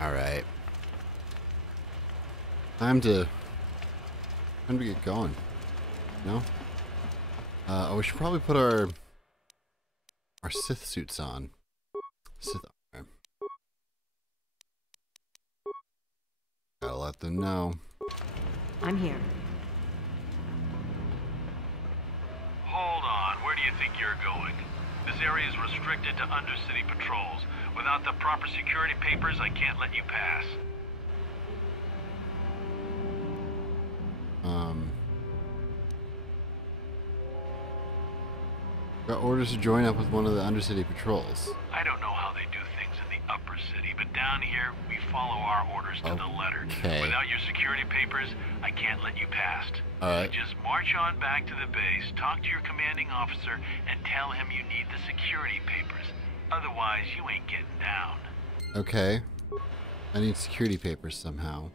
Alright. Time to get going. No? We should probably put our Sith suits on. Sith armor. Gotta let them know. I'm here. Hold on, where do you think you're going? This area is restricted to undercity patrols. Without the proper security papers, I can't let you pass. Got orders to join up with one of the undercity patrols. I don't know how they do things in the upper city, but down here, we follow our orders to the letter. Without your security papers, I can't let you past. Alright. Just march on back to the base, talk to your commanding officer, and tell him you need the security papers. Otherwise, you ain't getting down. Okay. I need security papers somehow.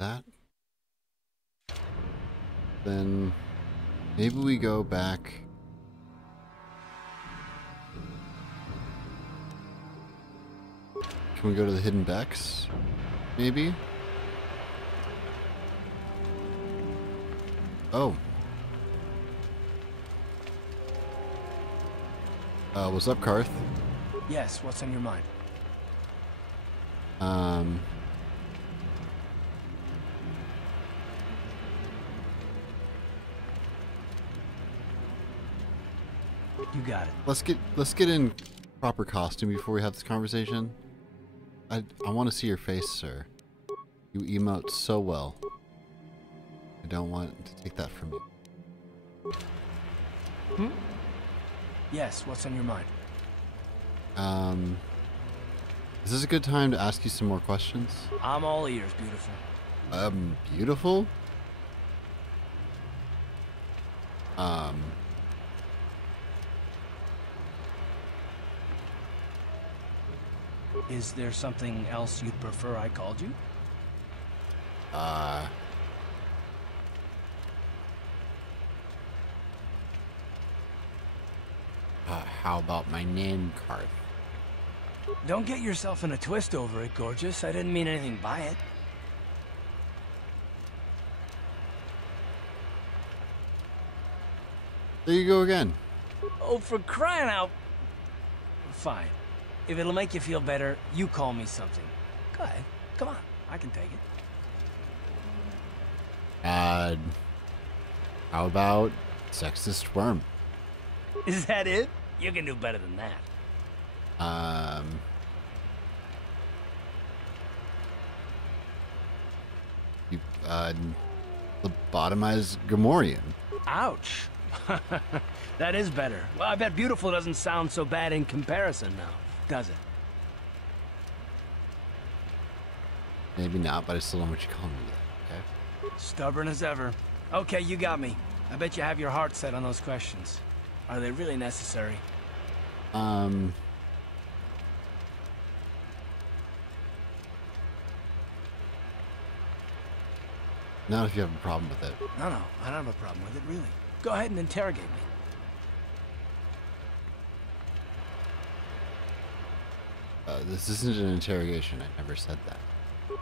That. Then maybe we go back. Can we go to the hidden Beks? Maybe? Oh. What's up, Karth? Yes, what's on your mind? You got it. Let's get in proper costume before we have this conversation. I want to see your face, sir. You emote so well. I don't want to take that from you. Hmm? Yes, what's on your mind? Is this a good time to ask you some more questions? I'm all ears, beautiful. Beautiful? Is there something else you'd prefer I called you? How about my name, Karth? Don't get yourself in a twist over it, gorgeous. I didn't mean anything by it. There you go again. Oh, for crying out... Fine. If it'll make you feel better, you call me something. Go ahead. Come on. I can take it. How about sexist worm? Is that it? You can do better than that. You, lobotomized Gamorrean. Ouch. That is better. Well, I bet beautiful doesn't sound so bad in comparison now, does it? Maybe not, but I still don't want you calling me that, okay? Stubborn as ever. Okay, you got me. I bet you have your heart set on those questions. Are they really necessary? Not if you have a problem with it. No, I don't have a problem with it, really. Go ahead and interrogate me. This isn't an interrogation. I never said that.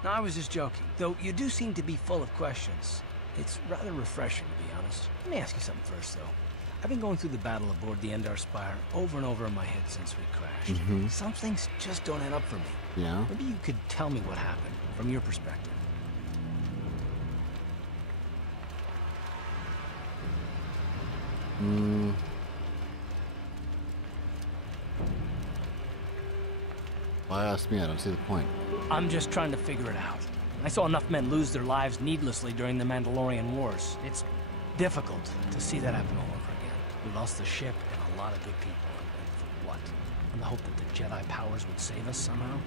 No, I was just joking. Though you do seem to be full of questions. It's rather refreshing, to be honest. Let me ask you something first, though. I've been going through the battle aboard the Endar Spire over and over in my head since we crashed. Some things just don't add up for me. Yeah? Maybe you could tell me what happened, from your perspective. Why ask me? I don't see the point. I'm just trying to figure it out. I saw enough men lose their lives needlessly during the Mandalorian Wars. It's difficult to see that happen all over again. We lost the ship and a lot of good people. And for what? On the hope that the Jedi powers would save us somehow?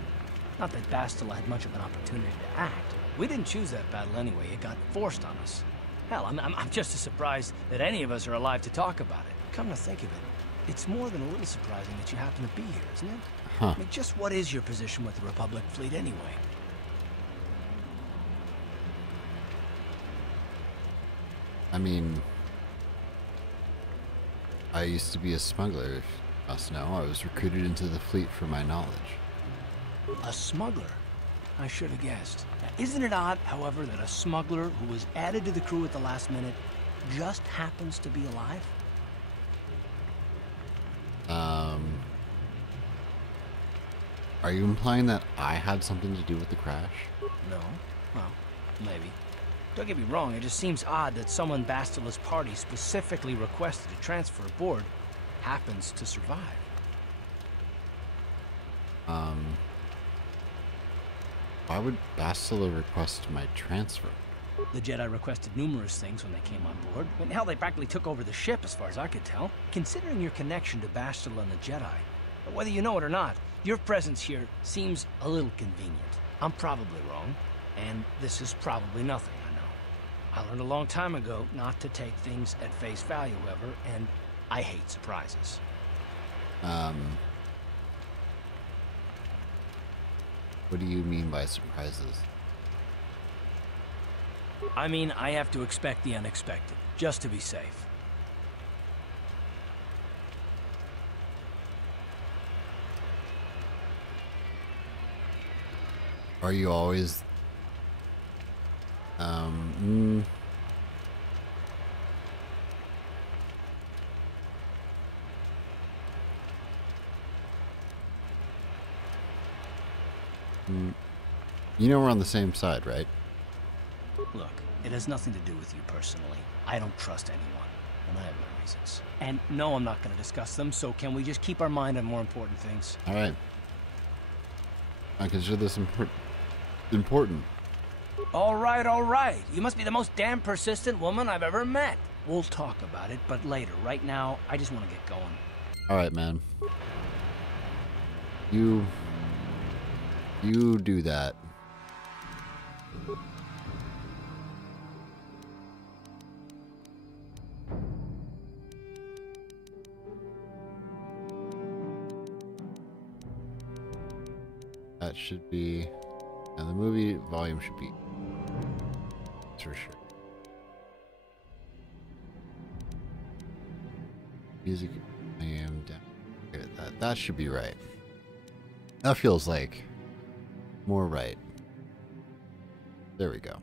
Not that Bastila had much of an opportunity to act. We didn't choose that battle anyway. It got forced on us. Hell, I'm just as surprised that any of us are alive to talk about it. Come to think of it, it's more than a little surprising that you happen to be here, isn't it? Huh. I mean, just what is your position with the Republic fleet anyway? I mean, I used to be a smuggler, if you must know. I was recruited into the fleet for my knowledge. A smuggler? I should have guessed. Isn't it odd, however, that a smuggler who was added to the crew at the last minute just happens to be alive? Are you implying that I had something to do with the crash? No. Well, maybe. Don't get me wrong, it just seems odd that someone Bastila's party specifically requested to transfer aboard happens to survive. Why would Bastila request my transfer? The Jedi requested numerous things when they came on board. I mean, hell, they practically took over the ship, as far as I could tell. Considering your connection to Bastila and the Jedi, whether you know it or not, your presence here seems a little convenient. I'm probably wrong, and this is probably nothing, I know. I learned a long time ago not to take things at face value, however, and I hate surprises. What do you mean by surprises? I mean, I have to expect the unexpected, just to be safe. Are you always... You know we're on the same side, right? Look, it has nothing to do with you personally. I don't trust anyone, and I have my reasons. And no, I'm not going to discuss them, so can we just keep our mind on more important things? All right. I consider this important. All right, all right. You must be the most damn persistent woman I've ever met. We'll talk about it, but later. Right now, I just want to get going. All right, man. You do that. That should be... And the movie volume should be... That's for sure. Music... I am down. Okay, that should be right. That feels like... more right. There we go.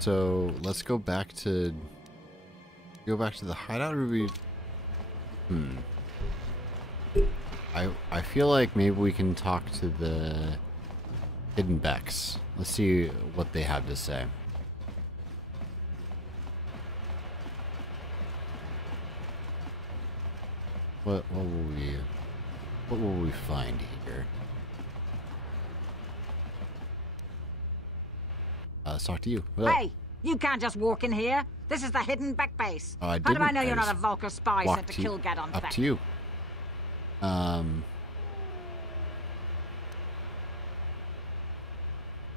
So let's go back to the hideout. Or we... I feel like maybe we can talk to the hidden Beks. Let's see what they have to say. What will we find here? Let's talk to you. Well, Hey, you can't just walk in here. This is the hidden Bek base. I How do I didn't. know you're not a just Vulcan spy sent walked to kill Gadon up Thek? to you.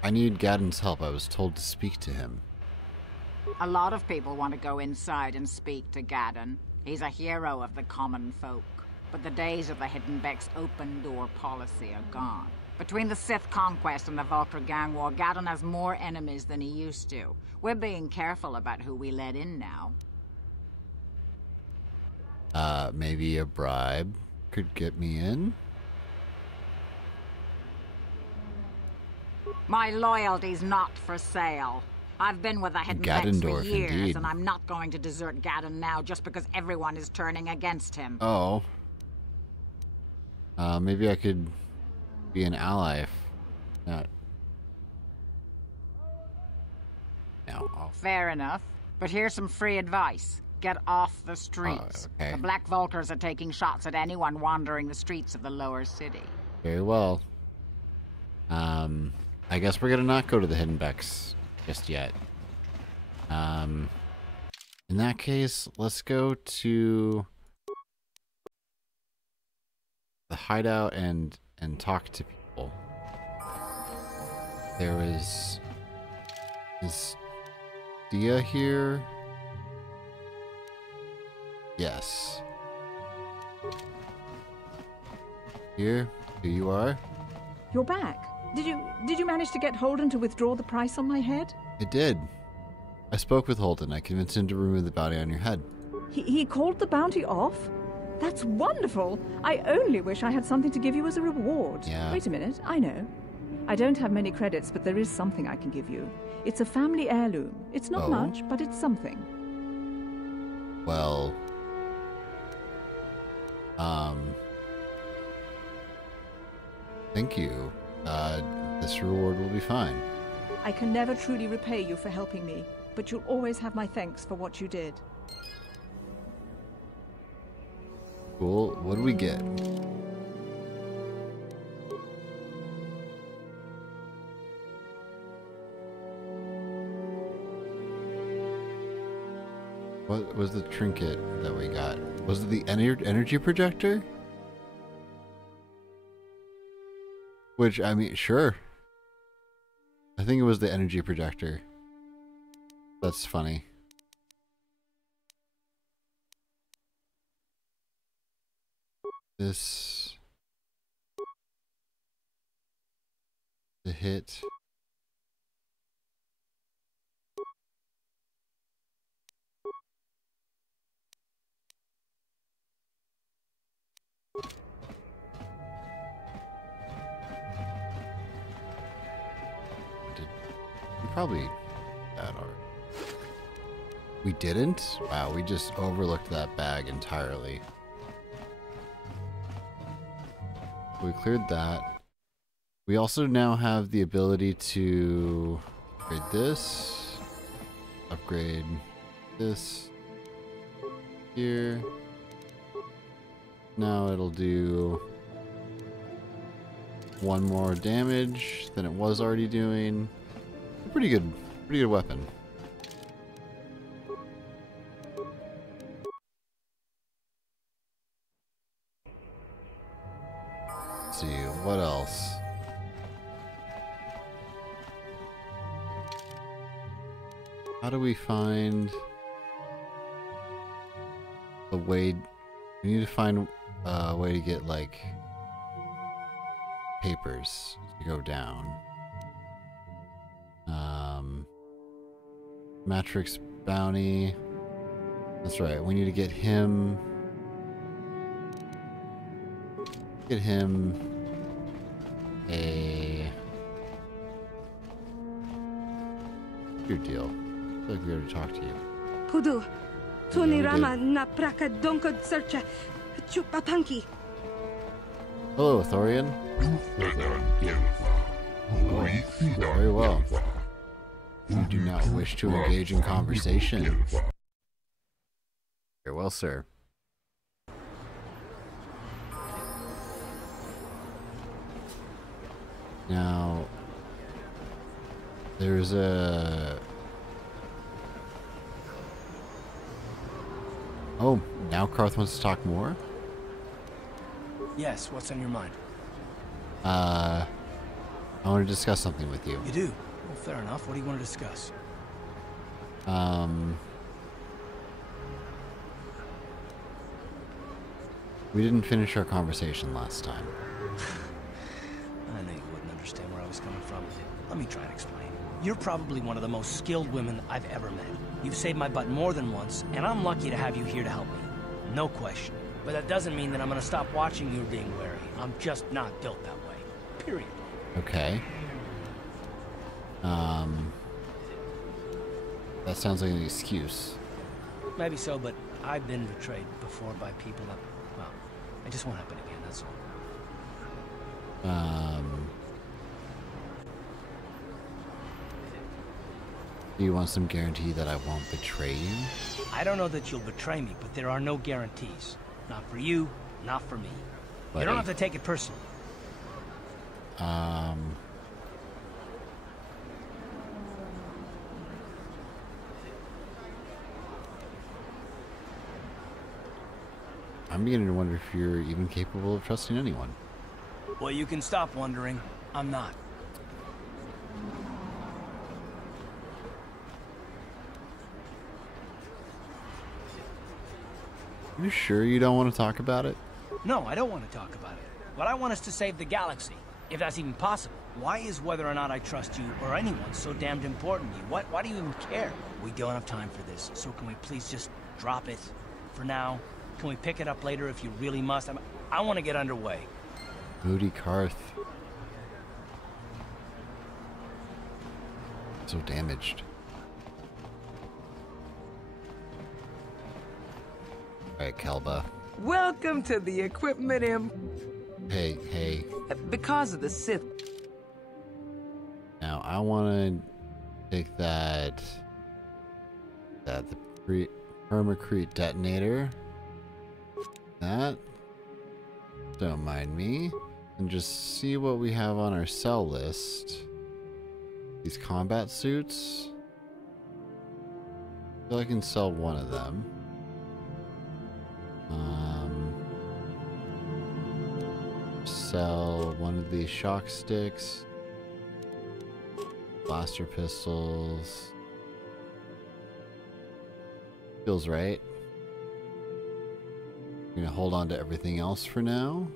I need Gadon's help. I was told to speak to him. A lot of people want to go inside and speak to Gadon. He's a hero of the common folk. But the days of the hidden Bek's open door policy are gone. Between the Sith conquest and the Vulcan gang war, Gadon has more enemies than he used to. We're being careful about who we let in now. Maybe a bribe could get me in? My loyalty's not for sale. I've been with the hidden Beks for years, indeed. and I'm not going to desert Gadon now just because everyone is turning against him. Oh. Maybe I could be an ally if not. No. Fair enough. But here's some free advice. Get off the streets. Okay. The Black Vultures are taking shots at anyone wandering the streets of the lower city. Very well. I guess we're gonna not go to the hidden Beks just yet. In that case, let's go to the hideout and talk to people. Is Dia here? Yes. Here you are. You're back. Did you manage to get Holden to withdraw the price on my head? I did. I spoke with Holden. I convinced him to remove the bounty on your head. He called the bounty off? That's wonderful. I only wish I had something to give you as a reward. Yeah. Wait a minute, I know. I don't have many credits, but there is something I can give you. It's a family heirloom. It's not much, but it's something. Well, thank you. This reward will be fine. I can never truly repay you for helping me, but you'll always have my thanks for what you did. Cool. What do we get? What was the trinket that we got? Was it the energy projector? Which, I mean, sure. I think it was the energy projector. That's funny. This... The hit... Probably that are. We didn't? Wow, we just overlooked that bag entirely. We cleared that. We also now have the ability to upgrade this, upgrade this here. Now it'll do one more damage than it was already doing. Pretty good weapon. Let's see, what else? How do we find a way? We need to find a way to get, like, papers to go down. Matrix bounty. That's right. We need to get him. Get him a. Your deal. I feel like we already talked to you. Pudu, Tuni Yeah, Rama na praka donko searcha chupatanki. Hello, Thorian. Oh, very well. You do not wish to engage in conversation. Very well, sir. Now, there's a... Oh, now Karth wants to talk more? Yes, what's on your mind? I want to discuss something with you. You do? Well, fair enough. What do you want to discuss? We didn't finish our conversation last time. I knew you wouldn't understand where I was coming from. Let me try and explain. You're probably one of the most skilled women I've ever met. You've saved my butt more than once, and I'm lucky to have you here to help me. No question. But that doesn't mean that I'm gonna stop watching you being wary. I'm just not built that way. Period. Okay. That sounds like an excuse. Maybe so, but I've been betrayed before by people that, well, it just won't happen again, that's all. Do you want some guarantee that I won't betray you? I don't know that you'll betray me, but there are no guarantees. Not for you, not for me. But you don't have to take it personally. I'm beginning to wonder if you're even capable of trusting anyone. Well, you can stop wondering. I'm not. You sure you don't want to talk about it? No, I don't want to talk about it. But I want us to save the galaxy, if that's even possible. Why is whether or not I trust you or anyone so damned important to you? Why do you even care? We don't have time for this, so can we please just drop it for now? Can we pick it up later if you really must? I want to get underway. Moody Karth. So damaged. Alright, Kelba. Welcome to the equipment Hey. because of the Sith. Now I want to take the permacrete detonator. That. Don't mind me. And just see what we have on our sell list. These combat suits. I feel I can sell one of them. Sell one of these shock sticks. Blaster pistols. Feels right. I'm gonna hold on to everything else for now.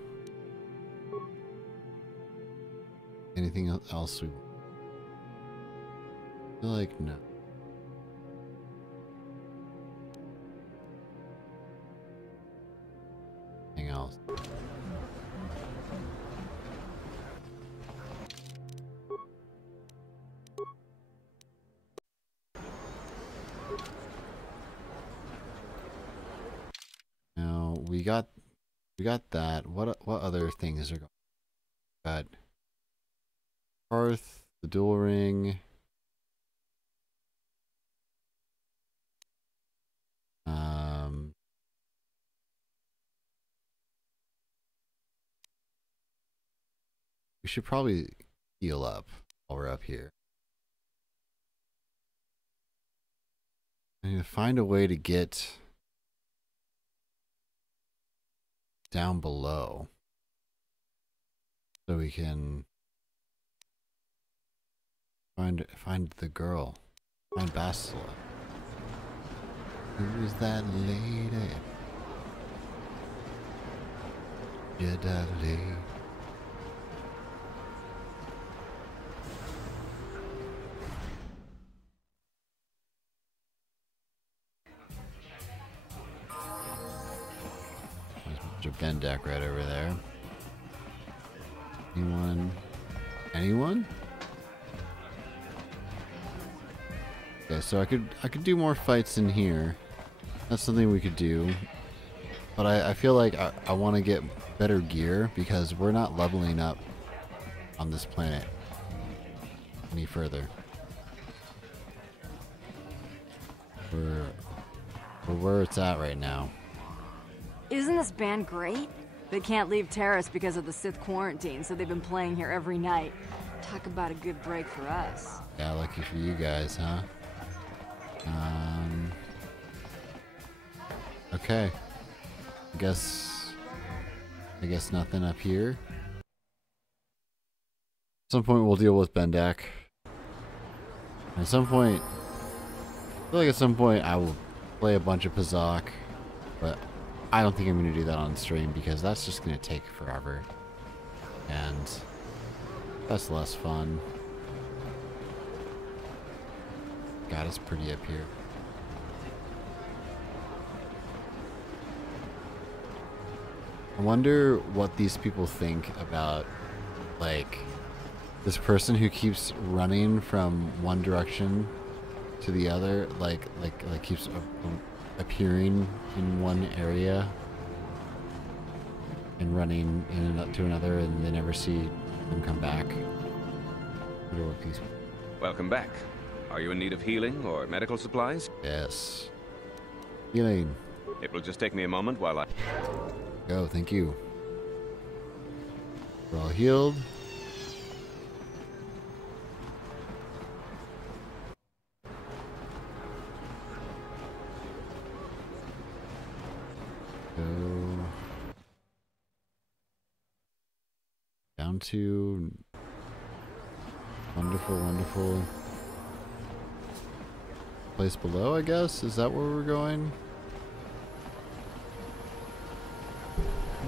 Anything else we want? I feel like no. Anything else? Now we got that. What other things are going? Got Hearth, the dual ring. We should probably heal up while we're up here. I need to find a way to get down below so we can find the girl, find Bastila. Who's that lady? Jedi. There's Mr. Bendak right over there. Anyone? Okay, so I could do more fights in here. That's something we could do. But I feel like I want to get better gear because we're not leveling up on this planet any further. We're where it's at right now. Isn't this band great? They can't leave Terrace because of the Sith quarantine, so they've been playing here every night. Talk about a good break for us. Yeah, lucky for you guys, huh? Okay. I guess nothing up here. At some point we'll deal with Bendak. At some point, I feel like at some point I will play a bunch of Pazak, but I don't think I'm going to do that on stream because that's just going to take forever. And that's less fun. God, it's pretty up here. I wonder what these people think about, like, this person who keeps running from one direction to the other, like keeps appearing in one area and running in and to another, and they never see them come back. I wonder what these. Welcome back. Are you in need of healing or medical supplies? Yes. Healing. It will just take me a moment while I... Go, thank you. We're all healed. Go. Down to wonderful, wonderful place below, I guess? Is that where we're going?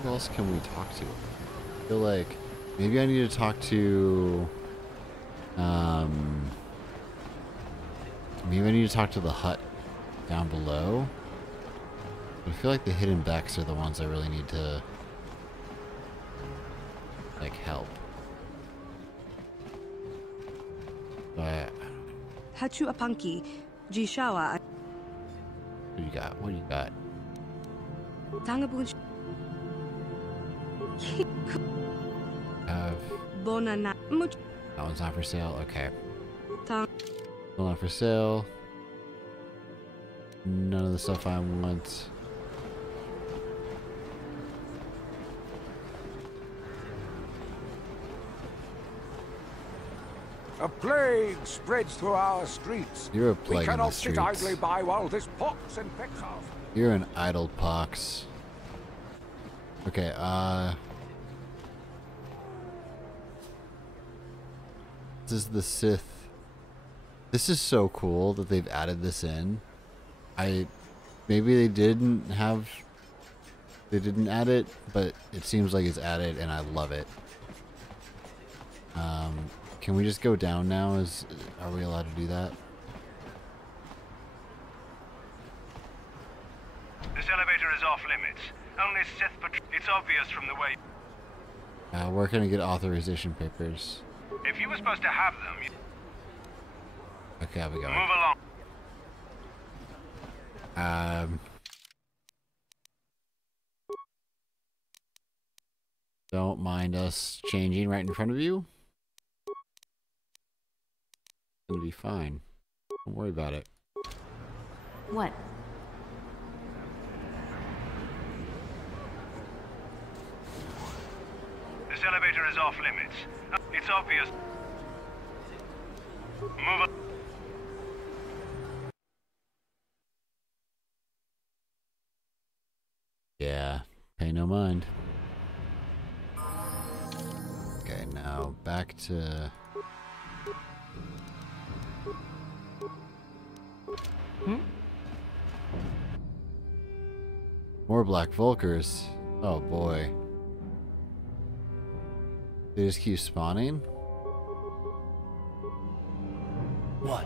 Who else can we talk to? I feel like maybe I need to talk to maybe I need to talk to the hut down below. But I feel like the hidden Beks are the ones I really need to like help. But Hachu apanki, Jishawa. what do you got? What do you got? Tangabun Have Bonana Much that one's not for sale. Okay, Tang still not for sale. None of the stuff I want. A plague spreads through our streets. You're a plague We in the cannot sit streets. idly by while this pox infects us. You're an idle pox. Okay, this is the Sith. This is so cool that they've added this in. Maybe they didn't add it, but it seems like it's added and I love it. Can we just go down now? Are we allowed to do that? This elevator is off limits. Only Sith patrol. It's obvious from the way. Where can I get authorization papers? If you were supposed to have them, Okay, I'll be going. move along. Don't mind us changing right in front of you. It's gonna be fine. Don't worry about it. What? This elevator is off limits. It's obvious. Move. Yeah, pay no mind. Okay, now back to... More Black Vulkars. Oh boy. They just keep spawning? What?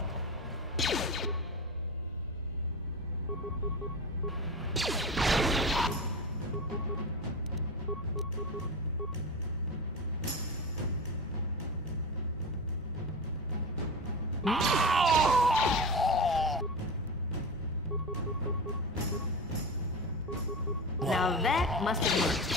Now that must have worked.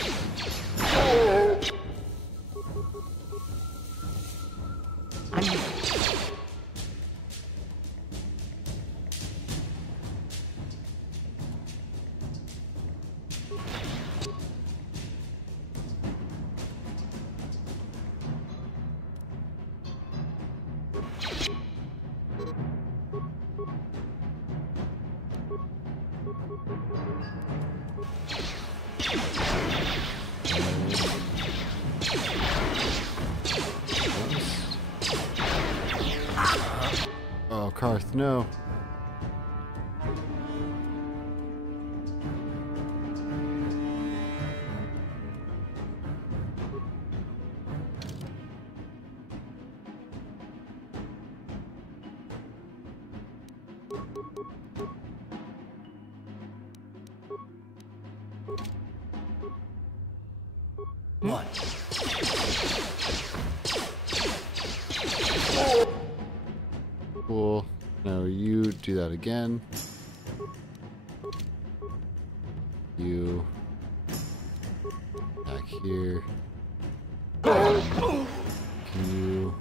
Oh, Karth, no. What? Cool. No, you do that again. You back here. Can you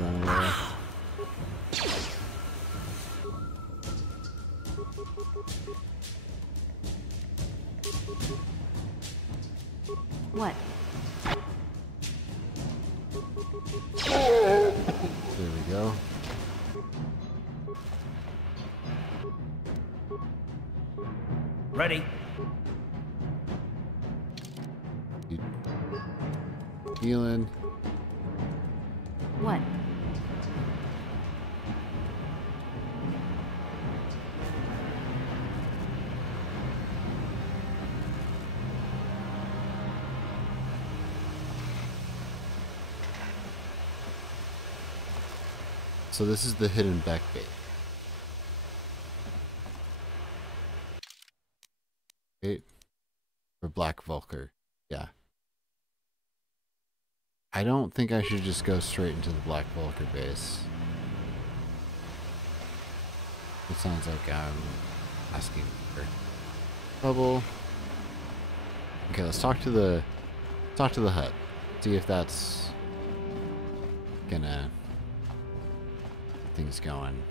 run away? What? There we go. Ready? Healing. What? So this is the hidden Beck bait. Right? Or Black Vulker. Yeah. I don't think I should just go straight into the Black Vulker base. It sounds like I'm asking for trouble. Okay, let's talk to the hut. See if that's gonna get things going.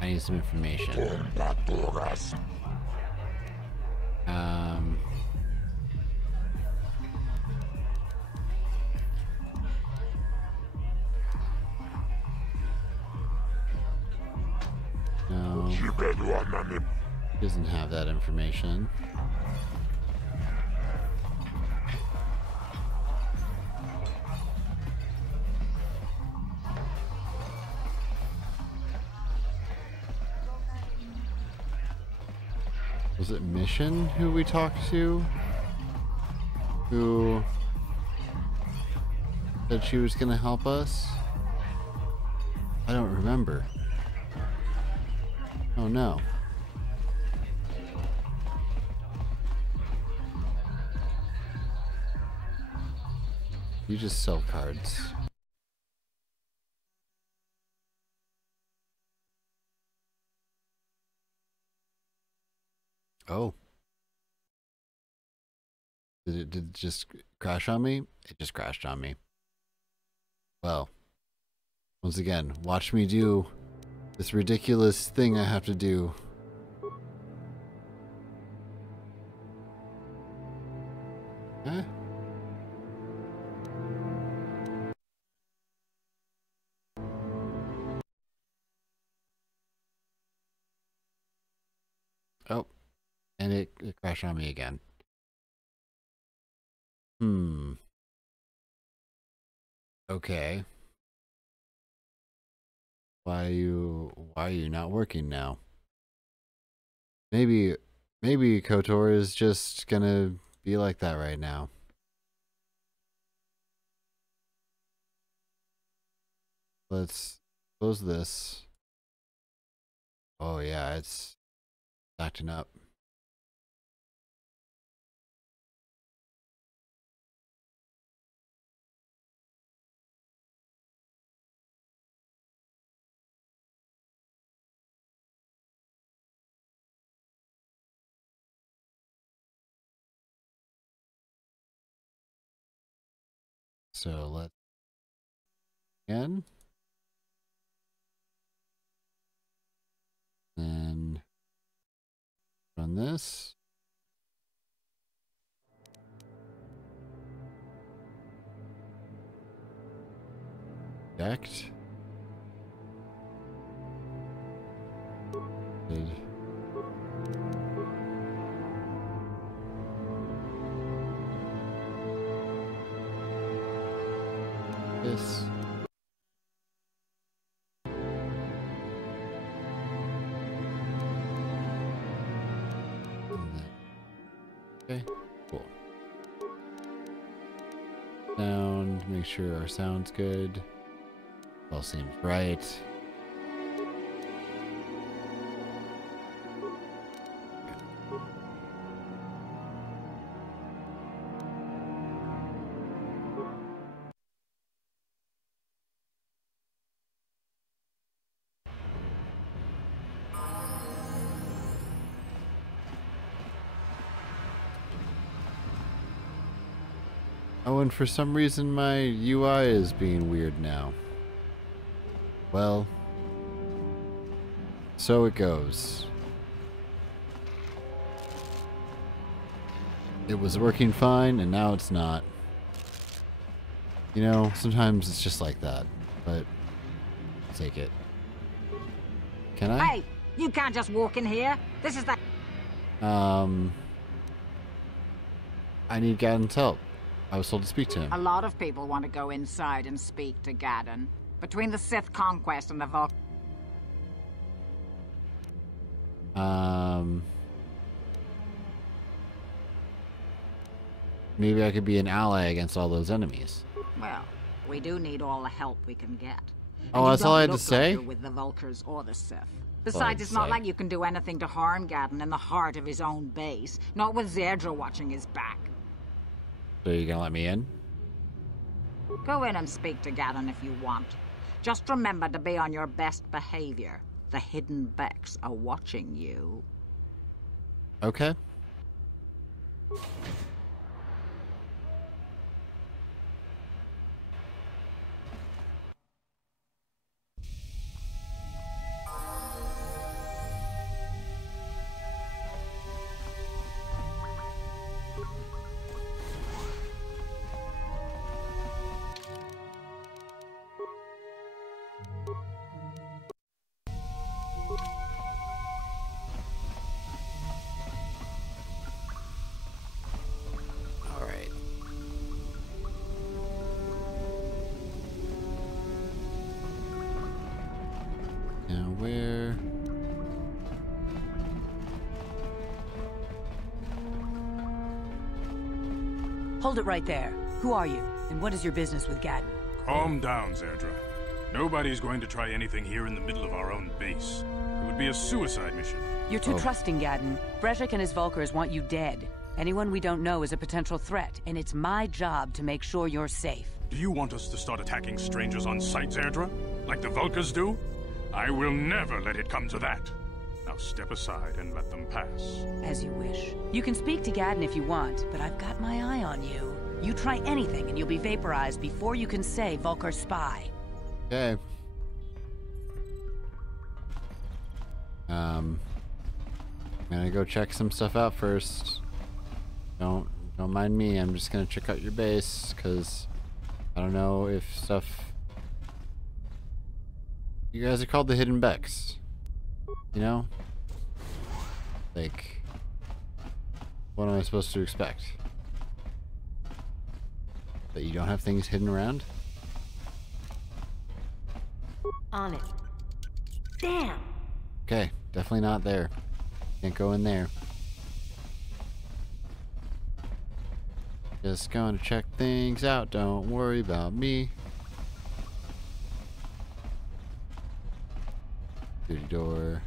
I need some information. No. Doesn't have that information. Was it Mission who we talked to? Who said she was gonna help us? I don't remember. Oh no. You just sell cards. Oh. Did it just crash on me? It just crashed on me. Well, once again, watch me do this ridiculous thing I have to do. Huh? Oh, and it crashed on me again. Okay. Why are you not working now? Maybe KOTOR is just gonna be like that right now. Let's close this. Oh yeah, it's acting up. So let's again. Then run this. Decked. Did. This. Okay, cool. Sound, make sure our sound's good. All seems right. Oh, and for some reason my UI is being weird now. Well, so it goes. It was working fine, and now it's not. You know, sometimes it's just like that, but I'll take it. Can I? Hey, you can't just walk in here. This is the... I need Gadden's help. I was told to speak to him. A lot of people want to go inside and speak to Gadden. Between the Sith conquest and the Maybe I could be an ally against all those enemies. Well, we do need all the help we can get. Oh, that's all I had to say? With the Vulkars or the Sith. Besides, it's not like you can do anything to harm Gadden in the heart of his own base. Not with Zerdra watching his back. So you gonna let me in? Go in and speak to Gadden if you want. Just remember to be on your best behavior. The hidden Beks are watching you. Okay. Where? Hold it right there. Who are you, and what is your business with Gadden? Calm down, Zerdra. Nobody's going to try anything here in the middle of our own base. It would be a suicide mission. You're too trusting, Gadden. Brejik and his Vulkars want you dead. Anyone we don't know is a potential threat, and it's my job to make sure you're safe. Do you want us to start attacking strangers on sight, Zerdra? Like the Vulkars do? I will never let it come to that. Now step aside and let them pass. As you wish. You can speak to Gadden if you want, but I've got my eye on you. You try anything and you'll be vaporized before you can say Vulkar spy. Okay. I'm gonna go check some stuff out first. Don't mind me. I'm just gonna check out your base, cause I don't know if stuff. You guys are called the Hidden Beks. You know? Like, what am I supposed to expect? That you don't have things hidden around? On it. Damn! Okay, definitely not there. Can't go in there. Just going to check things out. Don't worry about me. Duty door.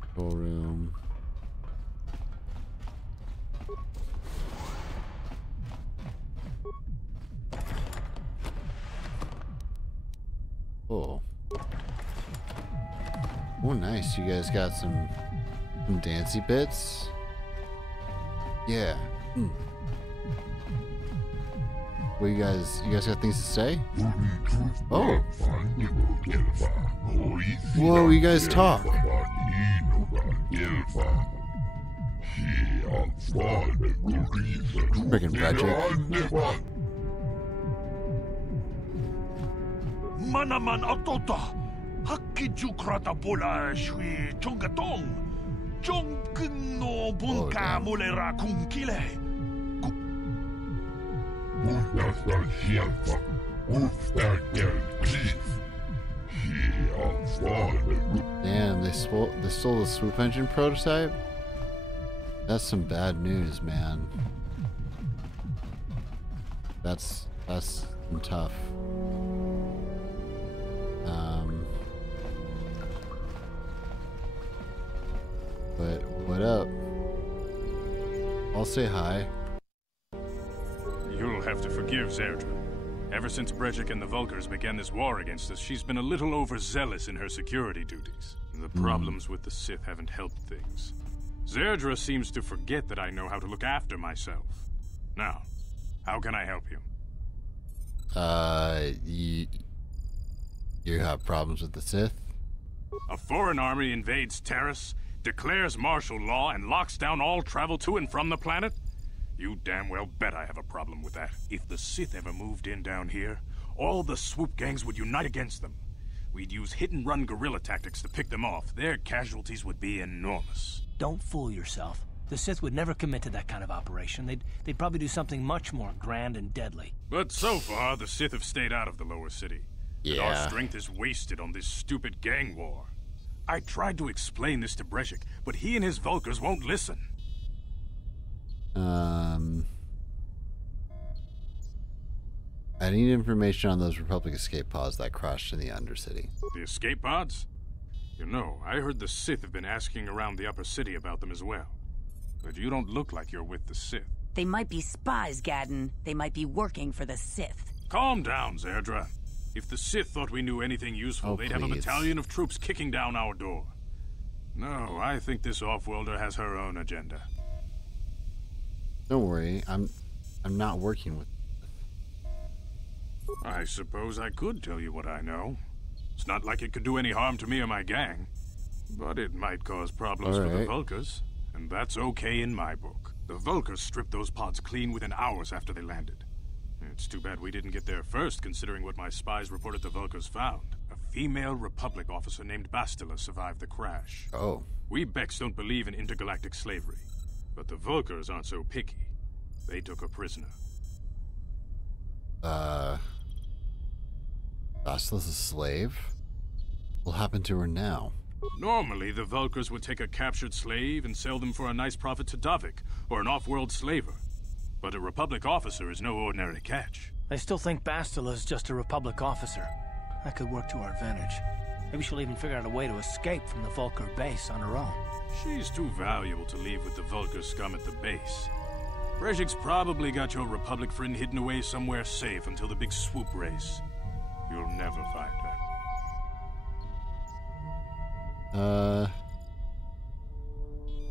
Control room. Oh. Oh, nice. You guys got some dancey bits. Yeah. What you guys got things to say? Oh. Whoa, you guys talk. Freaking Brejik. Manaman autota. Hakijukrata bola shui chongatong. Chongkino bunka mulera kunkile. Damn, they stole the swoop engine prototype? That's some bad news, man. That's tough. But what up? I'll say hi. You'll have to forgive Zerdra. Ever since Brejik and the Vulkars began this war against us, she's been a little overzealous in her security duties. The problems with the Sith haven't helped things. Zerdra seems to forget that I know how to look after myself. Now, how can I help you? You have problems with the Sith? A foreign army invades Terrace, declares martial law, and locks down all travel to and from the planet? You damn well bet I have a problem with that. If the Sith ever moved in down here, all the swoop gangs would unite against them. We'd use hit-and-run guerrilla tactics to pick them off. Their casualties would be enormous. Don't fool yourself. The Sith would never commit to that kind of operation. They'd probably do something much more grand and deadly. But so far, the Sith have stayed out of the lower city. Yeah. And our strength is wasted on this stupid gang war. I tried to explain this to Brejik, but he and his Vulkars won't listen. I need information on those Republic escape pods that crashed in the Undercity. The escape pods? You know, I heard the Sith have been asking around the upper city about them as well. But you don't look like you're with the Sith. They might be spies, Gadden. They might be working for the Sith. Calm down, Zerdra. If the Sith thought we knew anything useful, they'd have a battalion of troops kicking down our door. No, I think this off-worlder has her own agenda. Don't worry, I'm not working with... I suppose I could tell you what I know. It's not like it could do any harm to me or my gang. But it might cause problems for the Vulkars. And that's okay in my book. The Vulkars stripped those pods clean within hours after they landed. It's too bad we didn't get there first, considering what my spies reported the Vulkars found. A female Republic officer named Bastila survived the crash. Oh. We Beks don't believe in intergalactic slavery. But the Vulkars aren't so picky. They took her prisoner. Bastila's a slave? What'll happen to her now? Normally, the Vulkars would take a captured slave and sell them for a nice profit to Davik, or an off-world slaver. But a Republic officer is no ordinary catch. I still think Bastila's just a Republic officer. That could work to our advantage. Maybe she'll even figure out a way to escape from the Vulkar base on her own. She's too valuable to leave with the Vulkar scum at the base. Brejik's probably got your Republic friend hidden away somewhere safe until the big swoop race. You'll never find her.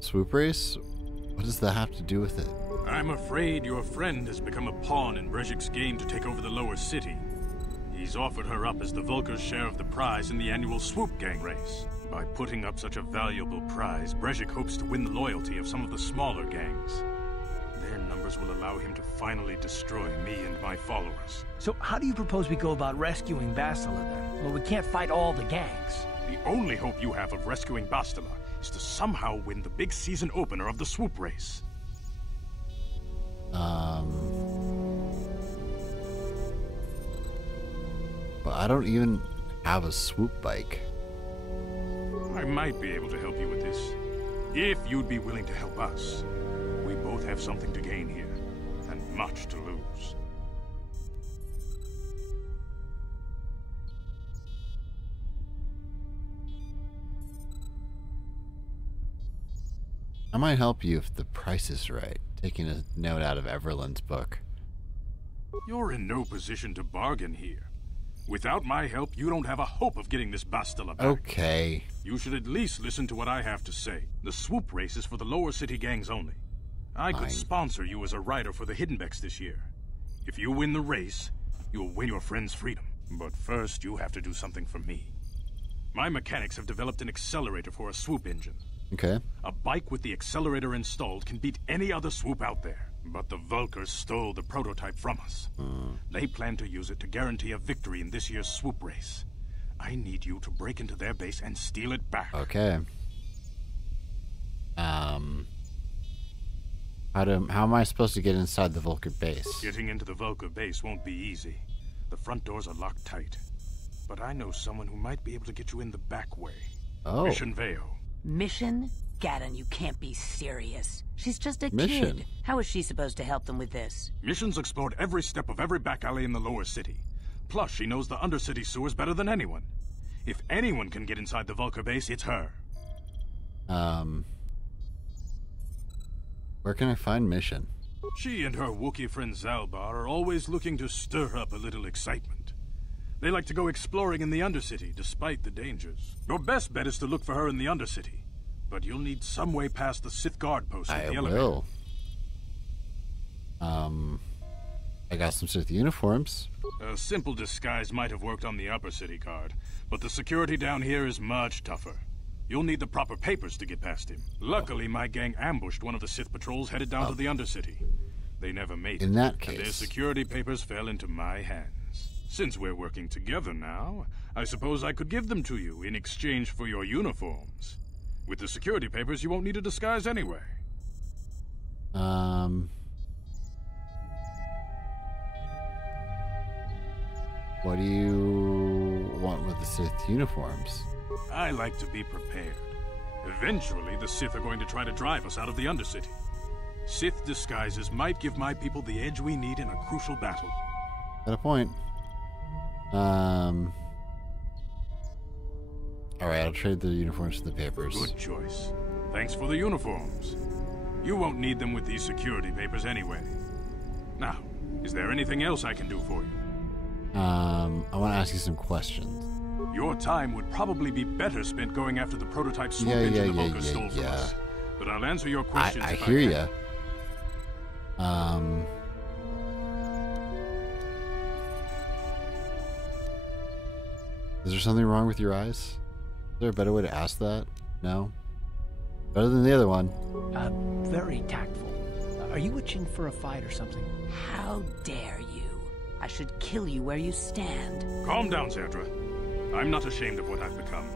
Swoop race? What does that have to do with it? I'm afraid your friend has become a pawn in Brejik's game to take over the lower city. He's offered her up as the Vulkar's share of the prize in the annual swoop gang race. By putting up such a valuable prize, Brejik hopes to win the loyalty of some of the smaller gangs. Their numbers will allow him to finally destroy me and my followers. So how do you propose we go about rescuing Bastila then? Well, we can't fight all the gangs. The only hope you have of rescuing Bastila is to somehow win the big season opener of the swoop race. But I don't even have a swoop bike. I might be able to help you with this. If you'd be willing to help us. We both have something to gain here, and much to lose. I might help you if the price is right. Taking a note out of Everland's book. You're in no position to bargain here. Without my help, you don't have a hope of getting this Bastila back. Okay. You should at least listen to what I have to say. The swoop race is for the lower city gangs only. I could sponsor you as a rider for the Hidden Beks this year. If you win the race, you'll win your friend's freedom. But first, you have to do something for me. My mechanics have developed an accelerator for a swoop engine. Okay. A bike with the accelerator installed can beat any other swoop out there. But the Vulkars stole the prototype from us. They plan to use it to guarantee a victory in this year's swoop race. I need you to break into their base and steal it back. Okay. How am I supposed to get inside the Vulkar base? Getting into the Vulkar base won't be easy. The front doors are locked tight. But I know someone who might be able to get you in the back way. Oh. Mission Veo. Mission? Gadden, you can't be serious. She's just a kid. How is she supposed to help them with this? Mission's explored every step of every back alley in the lower city. Plus, she knows the undercity sewers better than anyone. If anyone can get inside the Vulkar base, it's her. Where can I find Mission? She and her Wookiee friend Zalbar are always looking to stir up a little excitement. They like to go exploring in the Undercity, despite the dangers. Your best bet is to look for her in the Undercity. but you'll need some way past the Sith guard post with I the elevator. will. I got some Sith uniforms. A simple disguise might have worked on the upper city guard, but the security down here is much tougher. You'll need the proper papers to get past him. Luckily, my gang ambushed one of the Sith patrols headed down to the Undercity. They never made it. In that And their case, security papers fell into my hands. Since we're working together now, I suppose I could give them to you in exchange for your uniforms. With the security papers, you won't need a disguise anyway. What do you want with the Sith uniforms? I like to be prepared. Eventually, the Sith are going to try to drive us out of the Undercity. Sith disguises might give my people the edge we need in a crucial battle. Got a point. Alright, I'll trade the uniforms for the papers. Good choice. Thanks for the uniforms. You won't need them with these security papers anyway. Now, is there anything else I can do for you? I want to ask you some questions. Your time would probably be better spent going after the prototype swoop engine the Vulcan stole from us. But I'll answer your questions I if hear can. ya. Is there something wrong with your eyes? Is there a better way to ask that? No? Better than the other one. Very tactful. Are you itching for a fight or something? How dare you? I should kill you where you stand. Calm down, Sandra. I'm not ashamed of what I've become.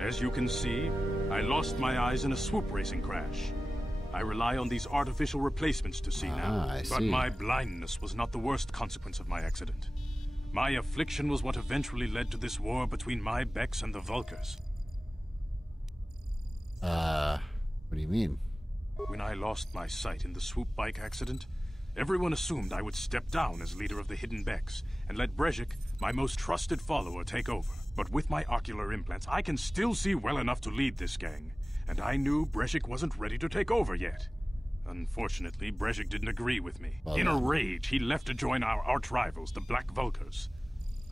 As you can see, I lost my eyes in a swoop racing crash. I rely on these artificial replacements to see now. But my blindness was not the worst consequence of my accident. My affliction was what eventually led to this war between my Beks and the Vulkars. What do you mean? When I lost my sight in the swoop bike accident, everyone assumed I would step down as leader of the hidden Beks and let Brejik, my most trusted follower, take over. But with my ocular implants, I can still see well enough to lead this gang, and I knew Brejik wasn't ready to take over yet. Unfortunately, Brejik didn't agree with me. In a rage, he left to join our arch-rivals, the Black Vulkars.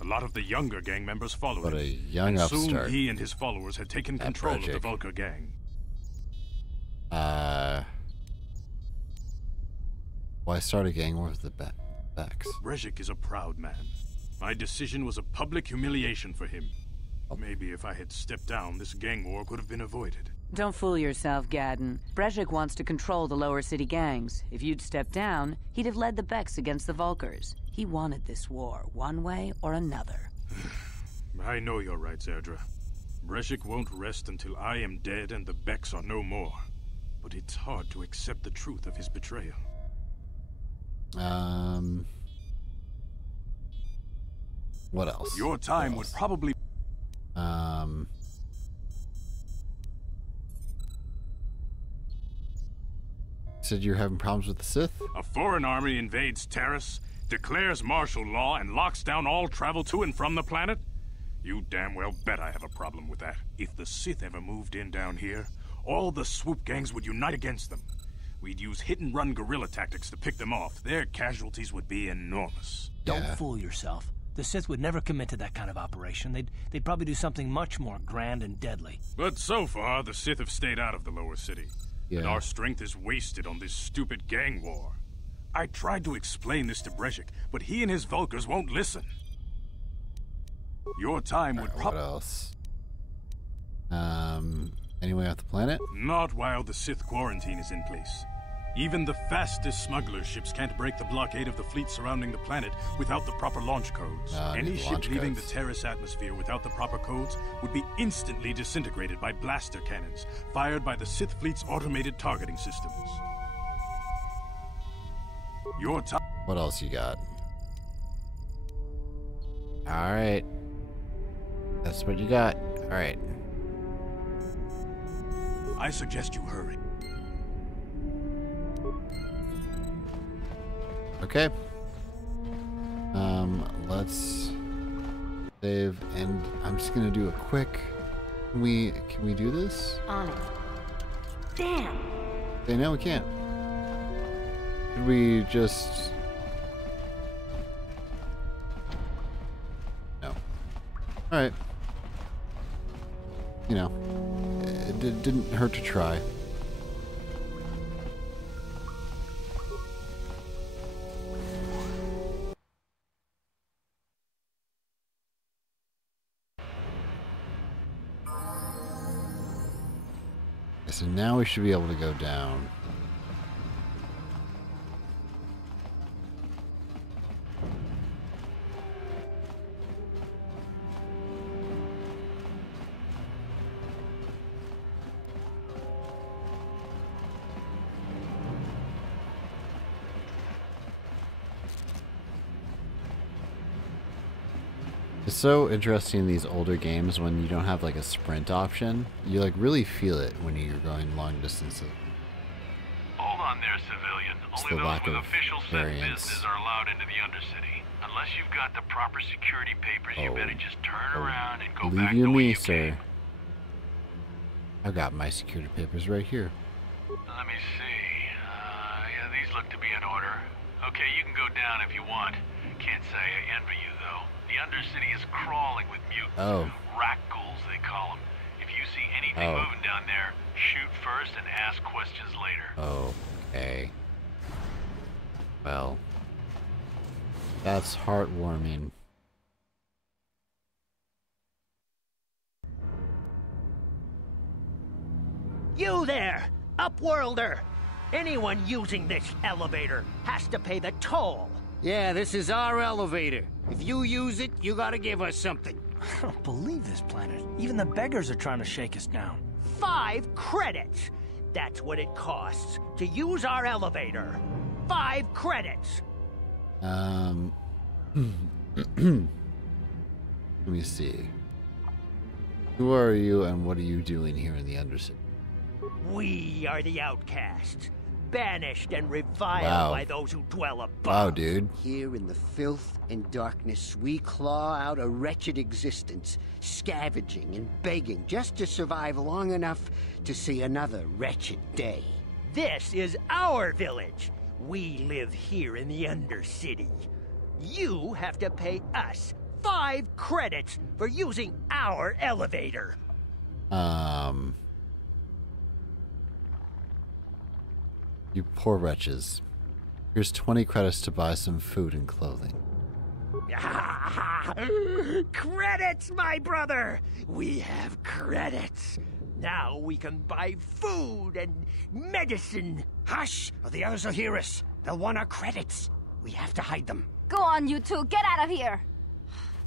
A lot of the younger gang members followed him. What a young and soon upstart. he and his followers had taken control of the Vulkar gang. Why start a gang war with the Beks? Brejik is a proud man. My decision was a public humiliation for him. Maybe if I had stepped down, this gang war could have been avoided. Don't fool yourself, Gadden. Brejik wants to control the lower city gangs. If you'd stepped down, he'd have led the Beks against the Vulkars. He wanted this war, one way or another. I know you're right, Zerdra. Brejik won't rest until I am dead and the Beks are no more. But it's hard to accept the truth of his betrayal. What else? Your time would probably... Said you're having problems with the Sith? A foreign army invades Terrace, declares martial law, and locks down all travel to and from the planet? You damn well bet I have a problem with that. If the Sith ever moved in down here, all the swoop gangs would unite against them. We'd use hit-and-run guerrilla tactics to pick them off. Their casualties would be enormous. Don't fool yourself. The Sith would never commit to that kind of operation. They'd probably do something much more grand and deadly. But so far, the Sith have stayed out of the lower city. And our strength is wasted on this stupid gang war. I tried to explain this to Brejik, but he and his Vulkars won't listen. Your time would probably... What else? Anyway off the planet? Not while the Sith quarantine is in place. Even the fastest smuggler ships can't break the blockade of the fleet surrounding the planet without the proper launch codes. Any ship leaving the Terrace atmosphere without the proper codes would be instantly disintegrated by blaster cannons, fired by the Sith fleet's automated targeting systems. Your time... What else you got? Alright. That's what you got. Alright. I suggest you hurry. Okay. Let's save, and I'm just gonna do a quick. Can we do this? On it. Damn. Okay, no, we can't. Could we just? No. All right. You know, didn't hurt to try. So now we should be able to go down. It's so interesting in these older games when you don't have like a sprint option. You like really feel it when you're going long distances. Hold on there, civilian. Only those with official set business are allowed into the Undercity. Unless you've got the proper security papers, you better just turn around and go back the way you came. I got my security papers right here. Let me see. Yeah, these look to be in order. Okay, you can go down if you want. Can't say I envy you, though. The Undercity is crawling with mutants. Rat ghouls, they call them. If you see anything moving down there, shoot first and ask questions later. Okay. Well, that's heartwarming. You there, Upworlder! Anyone using this elevator has to pay the toll. Yeah, this is our elevator. If you use it, you gotta give us something. I don't believe this planet. Even the beggars are trying to shake us down. 5 credits! That's what it costs to use our elevator. 5 credits! Let me see. Who are you and what are you doing here in the Undercity? We are the outcasts, banished and reviled by those who dwell above. Wow, dude. Here in the filth and darkness, we claw out a wretched existence, scavenging and begging just to survive long enough to see another wretched day. This is our village. We live here in the Undercity. You have to pay us 5 credits for using our elevator. You poor wretches. Here's 20 credits to buy some food and clothing. Credits, my brother! We have credits. Now we can buy food and medicine. Hush, or the others will hear us. They'll want our credits. We have to hide them. Go on, you two. Get out of here.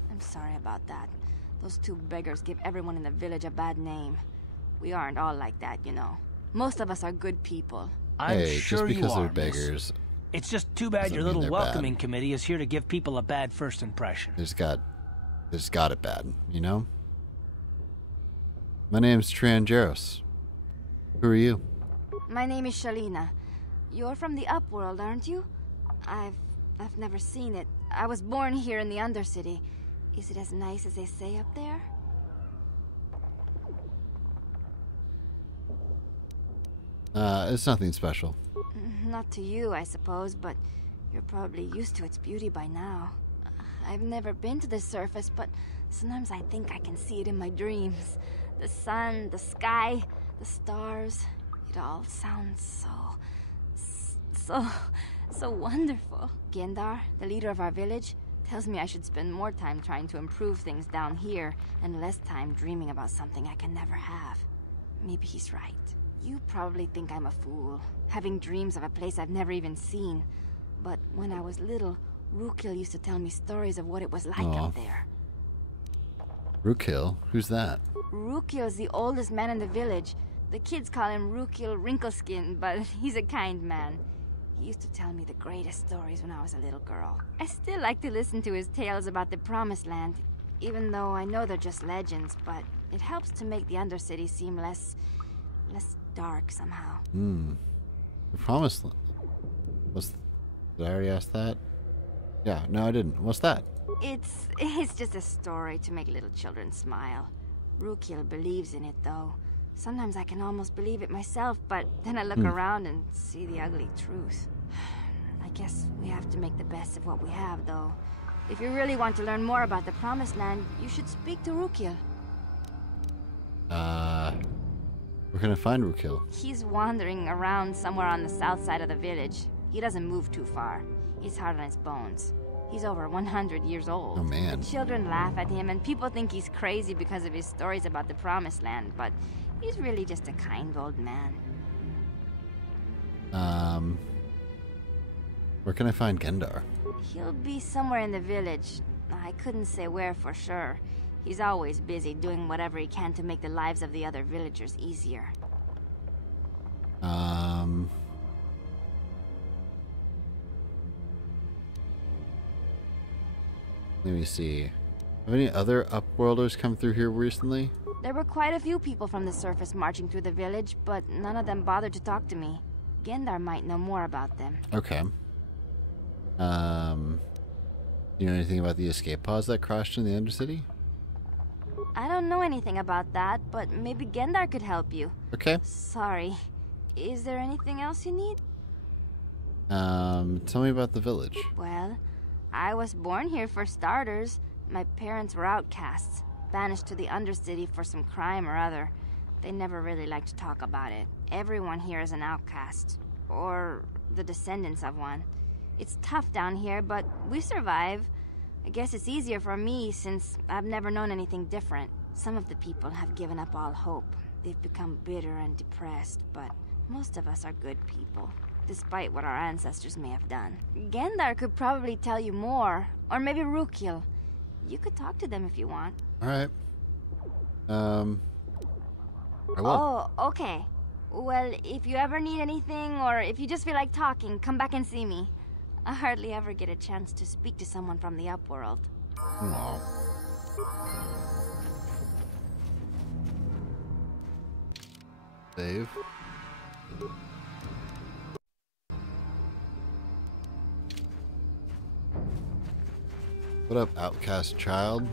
I'm sorry about that. Those 2 beggars give everyone in the village a bad name. We aren't all like that, you know. Most of us are good people. I'm sure just because you are, they're beggars. It's just too bad your little welcoming committee is here to give people a bad first impression. They just got it bad, you know? My name's Trangeros. Who are you? My name is Shalina. You're from the Upworld, aren't you? I've never seen it. I was born here in the Undercity. Is it as nice as they say up there? It's nothing special. Not to you, I suppose, but you're probably used to its beauty by now. I've never been to the surface, but sometimes I think I can see it in my dreams. The sun, the sky, the stars. It all sounds so wonderful. Gendar, the leader of our village, tells me I should spend more time trying to improve things down here and less time dreaming about something I can never have. Maybe he's right. You probably think I'm a fool, having dreams of a place I've never even seen. But when I was little, Rukil used to tell me stories of what it was like up there. Rukil? Who's that? Rukil's the oldest man in the village. The kids call him Rukil Wrinkleskin, but he's a kind man. He used to tell me the greatest stories when I was a little girl. I still like to listen to his tales about the Promised Land, even though I know they're just legends, but it helps to make the Undercity seem less dark somehow. The Promised Land. Did I already ask that? Yeah, no I didn't. What's that? It's just a story to make little children smile. Rukil believes in it, though. Sometimes I can almost believe it myself, but then I look around and see the ugly truth. I guess we have to make the best of what we have, though. If you really want to learn more about the Promised Land, you should speak to Rukil. Where can I find Rukil? He's wandering around somewhere on the south side of the village. He doesn't move too far. He's hard on his bones. He's over 100 years old. Oh, man. The children laugh at him, and people think he's crazy because of his stories about the Promised Land, but he's really just a kind old man. Where can I find Gendar? He'll be somewhere in the village. I couldn't say where for sure. He's always busy doing whatever he can to make the lives of the other villagers easier. Let me see. Have any other Upworlders come through here recently? There were quite a few people from the surface marching through the village, but none of them bothered to talk to me. Gendar might know more about them. Okay. Do you know anything about the escape pods that crashed in the Undercity? I don't know anything about that, but maybe Gendar could help you. Okay. Sorry. Is there anything else you need? Tell me about the village. Well, I was born here for starters. My parents were outcasts, banished to the Undercity for some crime or other. They never really liked to talk about it. Everyone here is an outcast, or the descendants of one. It's tough down here, but we survive. I guess it's easier for me since I've never known anything different. Some of the people have given up all hope. They've become bitter and depressed, but most of us are good people, despite what our ancestors may have done. Gendar could probably tell you more, or maybe Rukil. You could talk to them if you want. Alright. I will. Oh, okay. Well, if you ever need anything, or if you just feel like talking, come back and see me. I hardly ever get a chance to speak to someone from the Upworld. Aww. Save. What up, outcast child?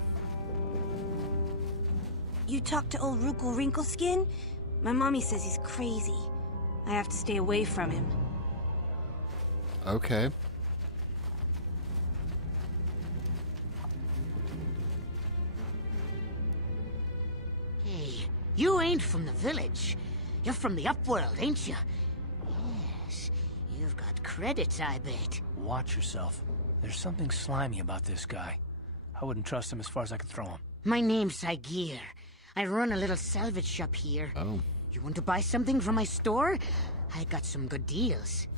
You talked to old Rukil Wrinkleskin? My mommy says he's crazy. I have to stay away from him. Okay. Hey, you ain't from the village. You're from the Upworld, ain't you? Yes, you've got credits, I bet. Watch yourself. There's something slimy about this guy. I wouldn't trust him as far as I could throw him. My name's Saigir. I run a little salvage shop here. Oh. You want to buy something from my store? I got some good deals.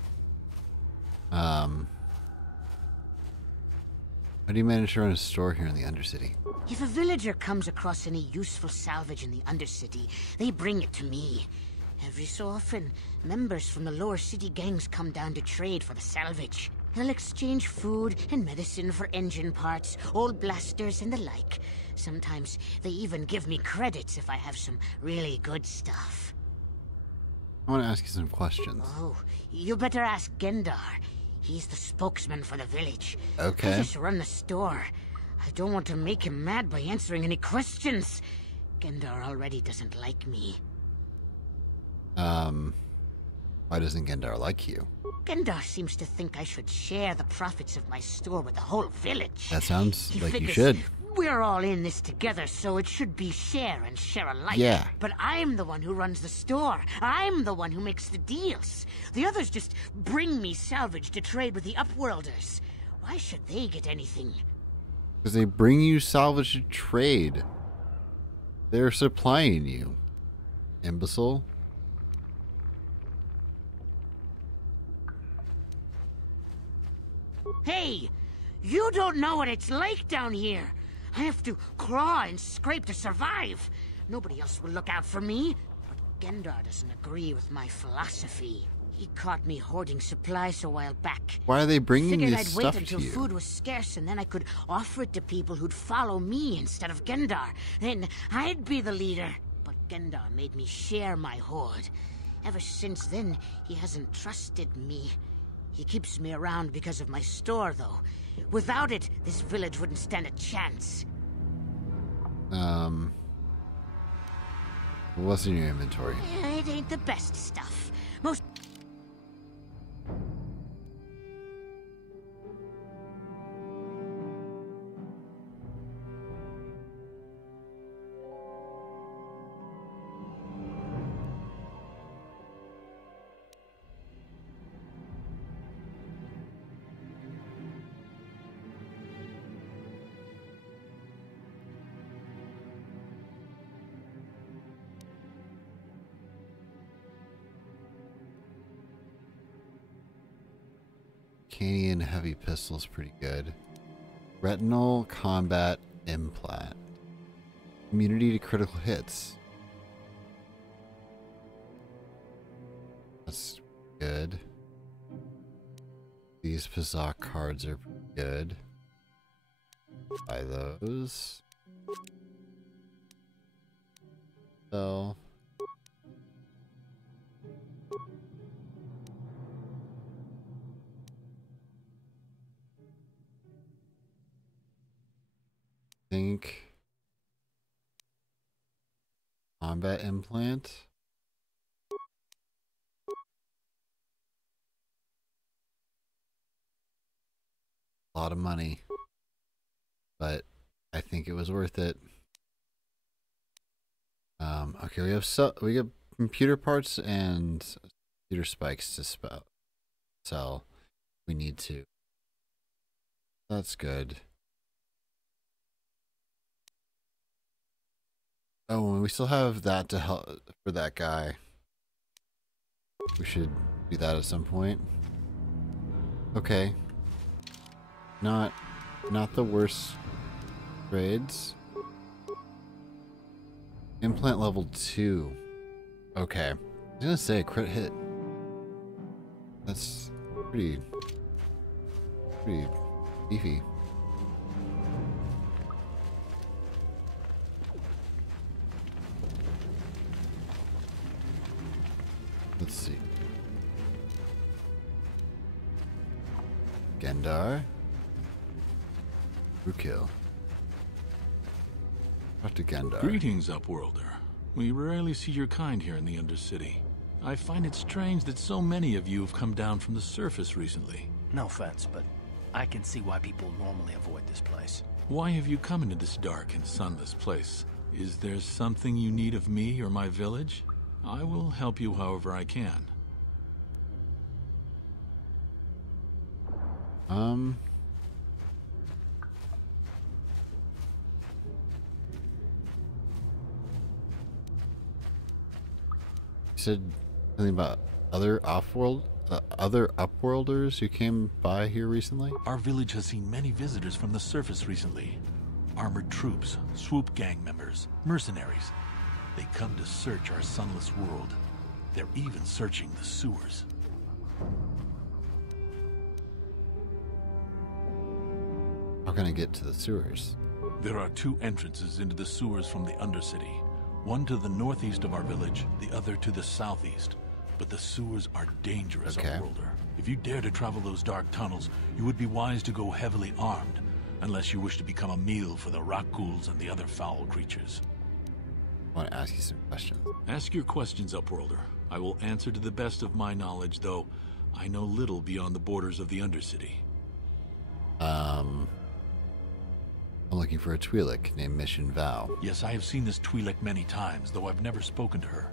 How do you manage to run a store here in the Undercity? If a villager comes across any useful salvage in the Undercity, they bring it to me. Every so often, members from the lower city gangs come down to trade for the salvage. They'll exchange food and medicine for engine parts, old blasters and the like. Sometimes they even give me credits if I have some really good stuff. I want to ask you some questions. Oh, you better ask Gendar. He's the spokesman for the village. Okay. I just run the store. I don't want to make him mad by answering any questions. Gendar already doesn't like me. Why doesn't Gendar like you? Gendar seems to think I should share the profits of my store with the whole village. That sounds He like you figures should. We're all in this together, so it should be share and share alike. Yeah. But I'm the one who runs the store. I'm the one who makes the deals. The others just bring me salvage to trade with the Upworlders. Why should they get anything? Because they bring you salvage to trade. They're supplying you. Imbecile. Hey! You don't know what it's like down here. I have to claw and scrape to survive. Nobody else will look out for me. But Gendar doesn't agree with my philosophy. He caught me hoarding supplies a while back. Why are they bringing Figured this I'd stuff wait to until you? food was scarce and then I could offer it to people who'd follow me instead of Gendar. Then I'd be the leader. But Gendar made me share my hoard. Ever since then, he hasn't trusted me. He keeps me around because of my store, though. Without it, this village wouldn't stand a chance. What's in your inventory? It ain't the best stuff. Most... titanium heavy pistol's pretty good. Retinal combat implant. Immunity to critical hits. That's good. These Pizak cards are pretty good. Buy those. So think combat implant. A lot of money, but I think it was worth it. Okay, we got computer parts and computer spikes to sell. We need to. That's good. Oh, and we still have that to help for that guy. We should do that at some point. Okay. Not the worst grades. Implant level 2. Okay. I was gonna say crit hit. That's pretty beefy. Let's see. Gendar. Rukill. Dr. Gendar. Greetings, Upworlder. We rarely see your kind here in the Undercity. I find it strange that so many of you have come down from the surface recently. No offense, but I can see why people normally avoid this place. Why have you come into this dark and sunless place? Is there something you need of me or my village? I will help you however I can. You said something about other Upworlders who came by here recently? Our village has seen many visitors from the surface recently. Armored troops, swoop gang members, mercenaries. They come to search our sunless world. They're even searching the sewers. How can I get to the sewers? There are 2 entrances into the sewers from the Undercity. One to the northeast of our village, the other to the southeast. But the sewers are dangerous, Upworlder. If you dare to travel those dark tunnels, you would be wise to go heavily armed, unless you wish to become a meal for the rock ghouls and the other foul creatures. I want to ask you some questions. Ask your questions, Upworlder. I will answer to the best of my knowledge, though I know little beyond the borders of the Undercity. I'm looking for a Twi'lek named Mission Val. Yes, I have seen this Twi'lek many times, though I've never spoken to her.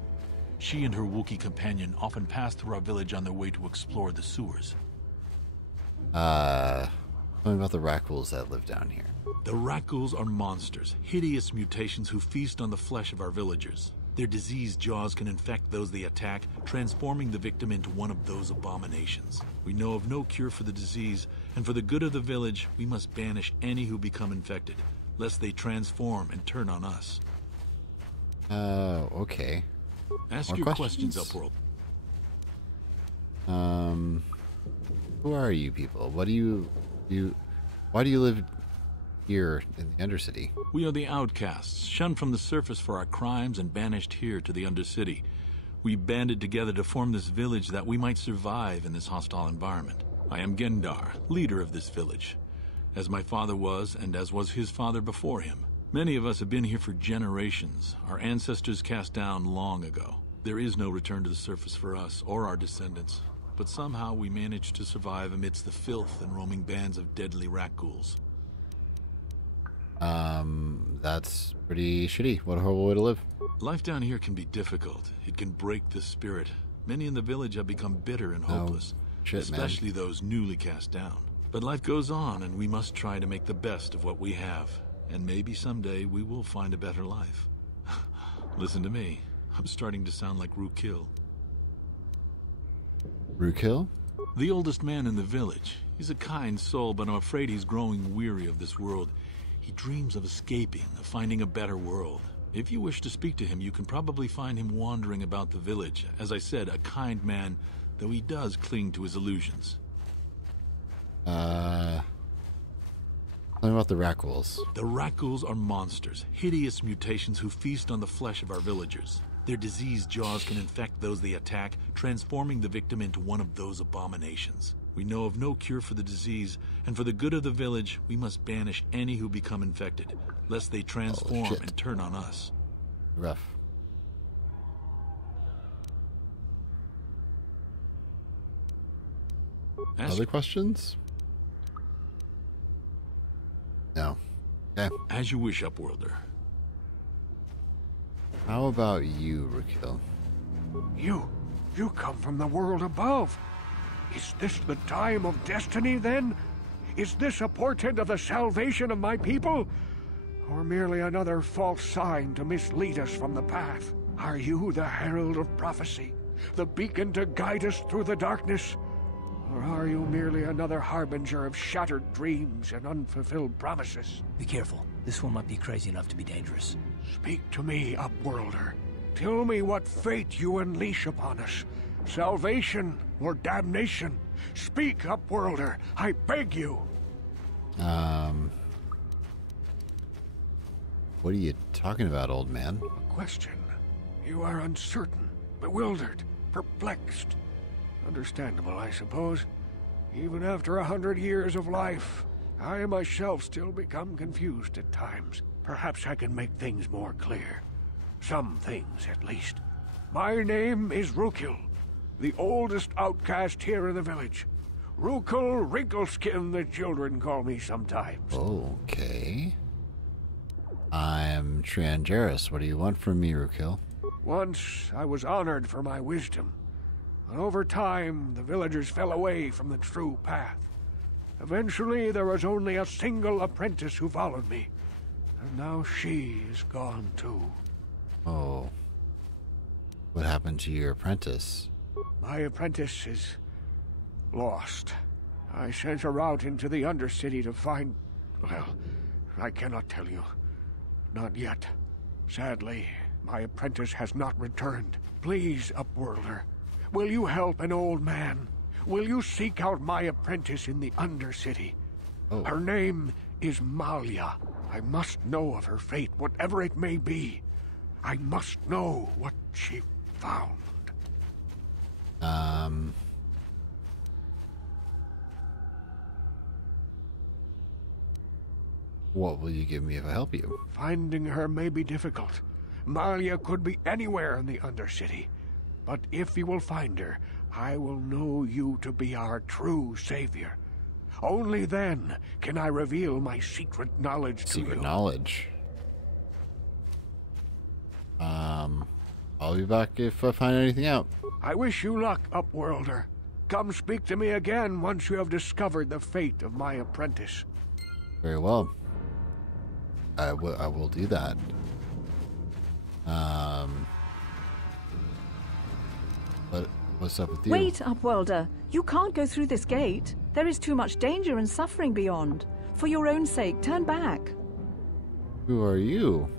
She and her Wookiee companion often pass through our village on their way to explore the sewers. Tell me about the Rakghouls that live down here. The Rakghouls are monsters, hideous mutations who feast on the flesh of our villagers. Their diseased jaws can infect those they attack, transforming the victim into one of those abominations. We know of no cure for the disease, and for the good of the village, we must banish any who become infected, lest they transform and turn on us. Okay. Ask your questions, Upworld. Who are you people? Why do you live here in the Undercity? We are the outcasts, shunned from the surface for our crimes and banished here to the Undercity. We banded together to form this village that we might survive in this hostile environment. I am Gendar, leader of this village, as my father was and as was his father before him. Many of us have been here for generations, our ancestors cast down long ago. There is no return to the surface for us or our descendants, but somehow we managed to survive amidst the filth and roaming bands of deadly rat ghouls. That's pretty shitty. What a horrible way to live. Life down here can be difficult. It can break the spirit. Many in the village have become bitter and hopeless, especially those newly cast down. But life goes on, and we must try to make the best of what we have. And maybe someday we will find a better life. Listen to me. I'm starting to sound like Rukill. Rukill? The oldest man in the village. He's a kind soul, but I'm afraid he's growing weary of this world. He dreams of escaping, of finding a better world. If you wish to speak to him, you can probably find him wandering about the village. As I said, a kind man, though he does cling to his illusions. Tell me about the Rakghouls. The Rakghouls are monsters, hideous mutations who feast on the flesh of our villagers. Their diseased jaws can infect those they attack, transforming the victim into one of those abominations. We know of no cure for the disease, and for the good of the village, we must banish any who become infected, lest they transform and turn on us. Rough. Other questions? No. Okay. As you wish, Upworlder. How about you, Rukil? You come from the world above. Is this the time of destiny, then? Is this a portent of the salvation of my people? Or merely another false sign to mislead us from the path? Are you the herald of prophecy? The beacon to guide us through the darkness? Or are you merely another harbinger of shattered dreams and unfulfilled promises? Be careful. This one might be crazy enough to be dangerous. Speak to me, Upworlder. Tell me what fate you unleash upon us. Salvation or damnation? Speak, Upworlder. I beg you. What are you talking about, old man? A question. You are uncertain, bewildered, perplexed. Understandable, I suppose. Even after 100 years of life, I myself still become confused at times. Perhaps I can make things more clear. Some things, at least. My name is Rukil, the oldest outcast here in the village. Rukil Wrinkleskin, the children call me sometimes. Okay. I'm Trangeris. What do you want from me, Rukil? Once I was honored for my wisdom. But over time, the villagers fell away from the true path. Eventually, there was only a single apprentice who followed me. And now she is gone too. Oh. What happened to your apprentice? My apprentice is lost. I sent her out into the Undercity to find... Well, I cannot tell you. Not yet. Sadly, my apprentice has not returned. Please, Upworlder, will you help an old man? Will you seek out my apprentice in the Undercity? Oh. Her name is Malia. I must know of her fate, whatever it may be. I must know what she found. What will you give me if I help you? Finding her may be difficult. Malia could be anywhere in the Undercity. But if you will find her, I will know you to be our true savior. Only then can I reveal my secret knowledge to you. Secret knowledge? I'll be back if I find anything out. I wish you luck, Upworlder. Come speak to me again once you have discovered the fate of my apprentice. Very well. I will do that. What's up with you? Wait, Upworlder. You can't go through this gate. There is too much danger and suffering beyond. For your own sake, turn back. Who are you?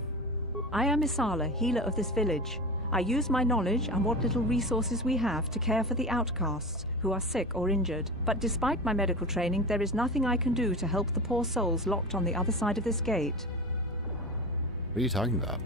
I am Isala, healer of this village. I use my knowledge and what little resources we have to care for the outcasts who are sick or injured. But despite my medical training, there is nothing I can do to help the poor souls locked on the other side of this gate. What are you talking about?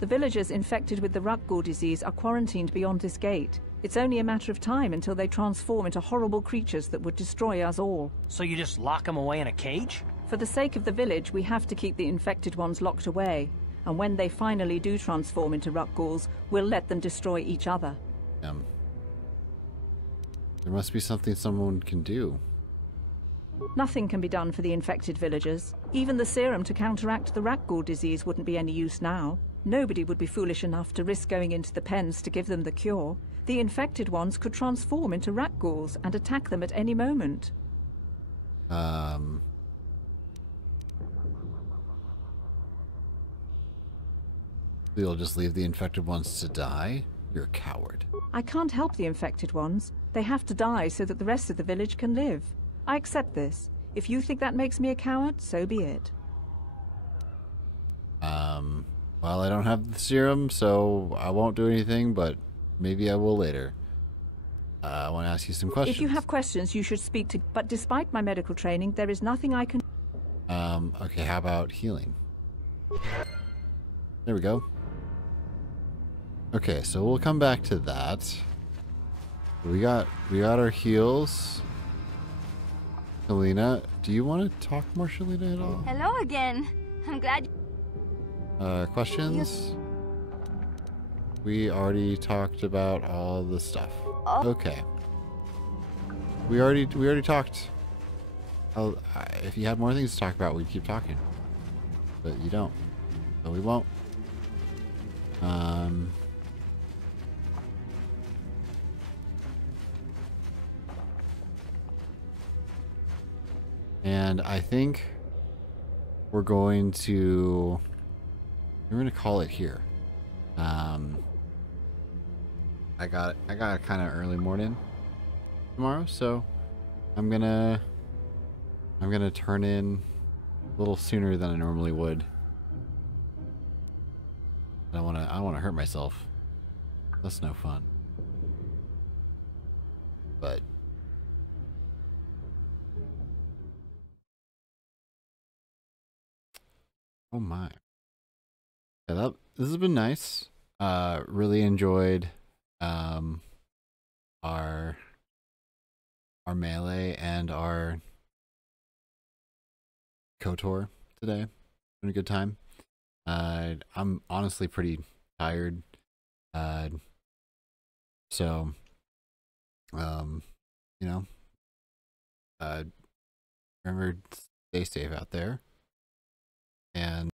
The villagers infected with the Rakghoul disease are quarantined beyond this gate. It's only a matter of time until they transform into horrible creatures that would destroy us all. So you just lock them away in a cage? For the sake of the village, we have to keep the infected ones locked away. And when they finally do transform into Rakghouls, we'll let them destroy each other. There must be something someone can do. Nothing can be done for the infected villagers. Even the serum to counteract the Rakghoul disease wouldn't be any use now. Nobody would be foolish enough to risk going into the pens to give them the cure. The infected ones could transform into Rakghouls and attack them at any moment. You'll just leave the infected ones to die? You're a coward. I can't help the infected ones. They have to die so that the rest of the village can live. I accept this. If you think that makes me a coward, so be it. Well, I don't have the serum, so I won't do anything, but maybe I will later. I want to ask you some questions. If you have questions, you should speak to... But despite my medical training, there is nothing I can... Okay, how about healing? There we go. Okay, so we'll come back to that. We got our heals. Shalina, do you want to talk more, Shalina, at all? Hello again. I'm glad. Questions? We already talked about all the stuff. Oh. Okay. We already talked. If you had more things to talk about, we'd keep talking. But you don't. So we won't. And I think we're going to call it here. I got a kind of early morning tomorrow, so I'm gonna turn in a little sooner than I normally would. I don't wanna hurt myself. That's no fun. But oh my. Yeah, this has been nice. Really enjoyed our melee and our KOTOR today. Been a good time. I'm honestly pretty tired. So you know, remember, stay safe out there. And